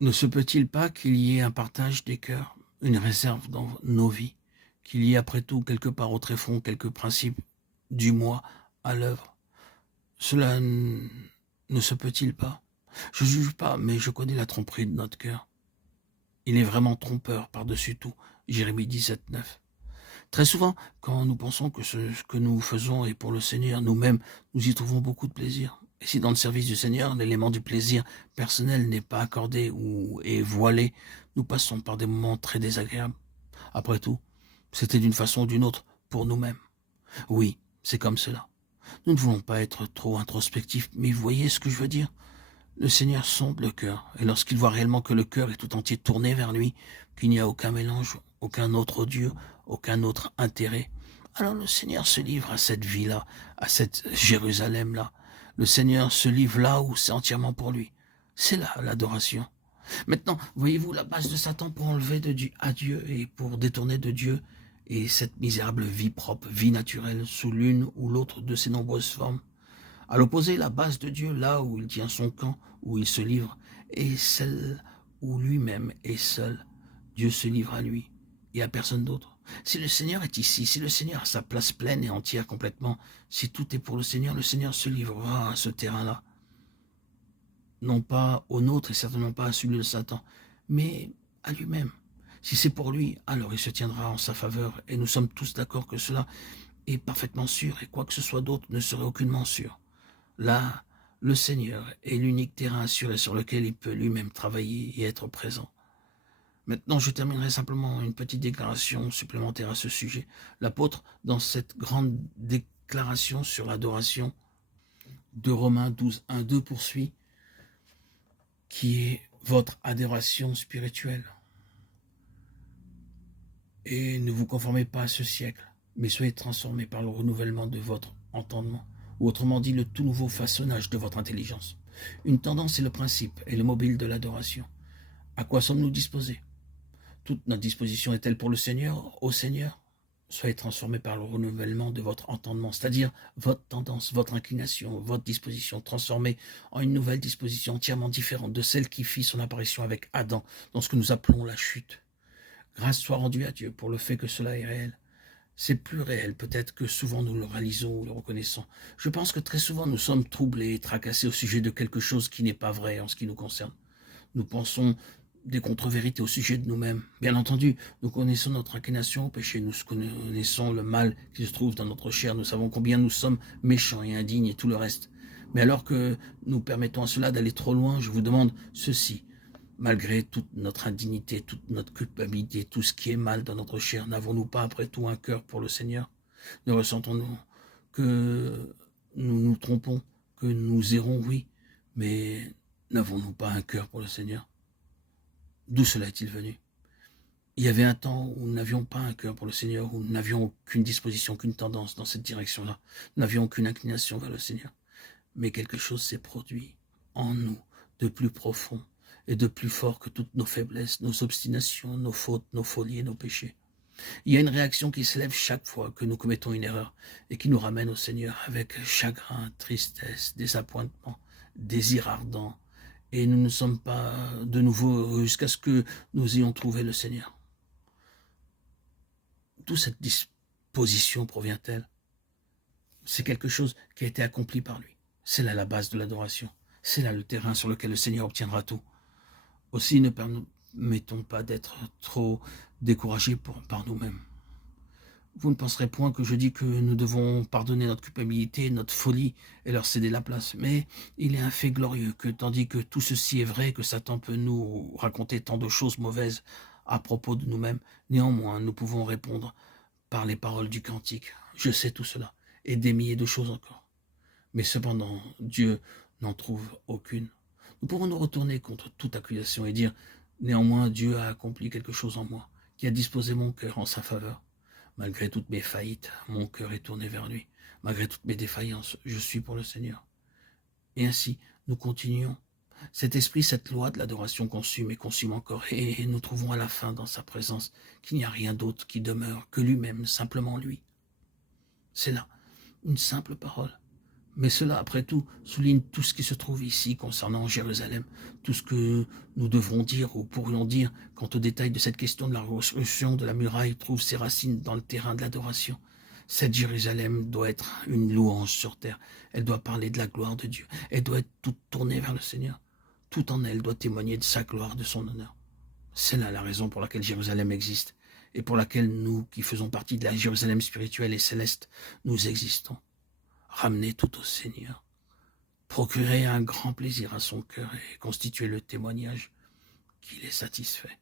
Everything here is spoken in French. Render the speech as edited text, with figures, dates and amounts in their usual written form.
Ne se peut-il pas qu'il y ait un partage des cœurs, une réserve dans nos vies, qu'il y ait après tout quelque part au tréfonds quelques principes du moi à l'œuvre? Cela ne se peut-il pas? Je juge pas, mais je connais la tromperie de notre cœur. Il est vraiment trompeur par-dessus tout. Jérémie 17, 9. Très souvent, quand nous pensons que ce que nous faisons est pour le Seigneur, nous-mêmes, nous y trouvons beaucoup de plaisir. Et si dans le service du Seigneur, l'élément du plaisir personnel n'est pas accordé ou est voilé, nous passons par des moments très désagréables. Après tout, c'était d'une façon ou d'une autre pour nous-mêmes. Oui, c'est comme cela. Nous ne voulons pas être trop introspectifs, mais vous voyez ce que je veux dire? Le Seigneur sonde le cœur, et lorsqu'il voit réellement que le cœur est tout entier tourné vers lui, qu'il n'y a aucun mélange, aucun autre Dieu, aucun autre intérêt, alors le Seigneur se livre à cette vie-là, à cette Jérusalem-là. Le Seigneur se livre là où c'est entièrement pour lui. C'est là l'adoration. Maintenant, voyez-vous la base de Satan pour enlever de Dieu à Dieu et pour détourner de Dieu et cette misérable vie propre, vie naturelle, sous l'une ou l'autre de ses nombreuses formes. À l'opposé, la base de Dieu, là où il tient son camp, où il se livre, est celle où lui-même est seul. Dieu se livre à lui et à personne d'autre. Si le Seigneur est ici, si le Seigneur a sa place pleine et entière complètement, si tout est pour le Seigneur se livrera à ce terrain-là. Non pas au nôtre et certainement pas à celui de Satan, mais à lui-même. Si c'est pour lui, alors il se tiendra en sa faveur et nous sommes tous d'accord que cela est parfaitement sûr et quoi que ce soit d'autre ne serait aucunement sûr. Là, le Seigneur est l'unique terrain assuré sur lequel il peut lui-même travailler et être présent. Maintenant, je terminerai simplement une petite déclaration supplémentaire à ce sujet. L'apôtre, dans cette grande déclaration sur l'adoration de Romains 12, 1, 2 poursuit, qui est votre adoration spirituelle. Et ne vous conformez pas à ce siècle, mais soyez transformés par le renouvellement de votre entendement, ou autrement dit le tout nouveau façonnage de votre intelligence. Une tendance est le principe et le mobile de l'adoration. À quoi sommes-nous disposés? Toute notre disposition est-elle pour le Seigneur, au Seigneur? Soyez transformés par le renouvellement de votre entendement, c'est-à-dire votre tendance, votre inclination, votre disposition, transformée en une nouvelle disposition entièrement différente de celle qui fit son apparition avec Adam dans ce que nous appelons la chute. Grâce soit rendue à Dieu pour le fait que cela est réel. C'est plus réel peut-être que souvent nous le réalisons ou le reconnaissons. Je pense que très souvent nous sommes troublés et tracassés au sujet de quelque chose qui n'est pas vrai en ce qui nous concerne. Nous pensons des contre-vérités au sujet de nous-mêmes. Bien entendu, nous connaissons notre inclination au péché, nous connaissons le mal qui se trouve dans notre chair, nous savons combien nous sommes méchants et indignes et tout le reste. Mais alors que nous permettons à cela d'aller trop loin, je vous demande ceci. Malgré toute notre indignité, toute notre culpabilité, tout ce qui est mal dans notre chair, n'avons-nous pas après tout un cœur pour le Seigneur? Ne ressentons-nous que nous nous trompons, que nous errons, oui, mais n'avons-nous pas un cœur pour le Seigneur? D'où cela est-il venu? Il y avait un temps où nous n'avions pas un cœur pour le Seigneur, où nous n'avions aucune disposition, aucune tendance dans cette direction-là. Nous n'avions aucune inclination vers le Seigneur. Mais quelque chose s'est produit en nous, de plus profond et de plus fort que toutes nos faiblesses, nos obstinations, nos fautes, nos folies et nos péchés. Il y a une réaction qui s'élève chaque fois que nous commettons une erreur et qui nous ramène au Seigneur avec chagrin, tristesse, désappointement, désir ardent. Et nous ne sommes pas de nouveau heureux jusqu'à ce que nous ayons trouvé le Seigneur. D'où cette disposition provient-elle? C'est quelque chose qui a été accompli par lui. C'est là la base de l'adoration. C'est là le terrain sur lequel le Seigneur obtiendra tout. Aussi, ne permettons pas d'être trop découragés par nous-mêmes. Vous ne penserez point que je dis que nous devons pardonner notre culpabilité, notre folie et leur céder la place. Mais il est un fait glorieux que, tandis que tout ceci est vrai, que Satan peut nous raconter tant de choses mauvaises à propos de nous-mêmes, néanmoins nous pouvons répondre par les paroles du cantique. Je sais tout cela, et des milliers de choses encore. Mais cependant, Dieu n'en trouve aucune. Nous pourrons nous retourner contre toute accusation et dire, néanmoins Dieu a accompli quelque chose en moi, qui a disposé mon cœur en sa faveur. Malgré toutes mes faillites, mon cœur est tourné vers lui. Malgré toutes mes défaillances, je suis pour le Seigneur. Et ainsi, nous continuons. Cet esprit, cette loi de l'adoration consume et consume encore, et nous trouvons à la fin dans sa présence qu'il n'y a rien d'autre qui demeure que lui-même, simplement lui. C'est là une simple parole, Mais cela, après tout, souligne tout ce qui se trouve ici concernant Jérusalem, tout ce que nous devrons dire ou pourrions dire quant au détail de cette question de la reconstruction de la muraille trouve ses racines dans le terrain de l'adoration. Cette Jérusalem doit être une louange sur terre, elle doit parler de la gloire de Dieu, elle doit être toute tournée vers le Seigneur. Tout en elle doit témoigner de sa gloire, de son honneur. C'est là la raison pour laquelle Jérusalem existe et pour laquelle nous, qui faisons partie de la Jérusalem spirituelle et céleste, nous existons. Ramener tout au Seigneur, procurer un grand plaisir à son cœur et constituer le témoignage qu'il est satisfait.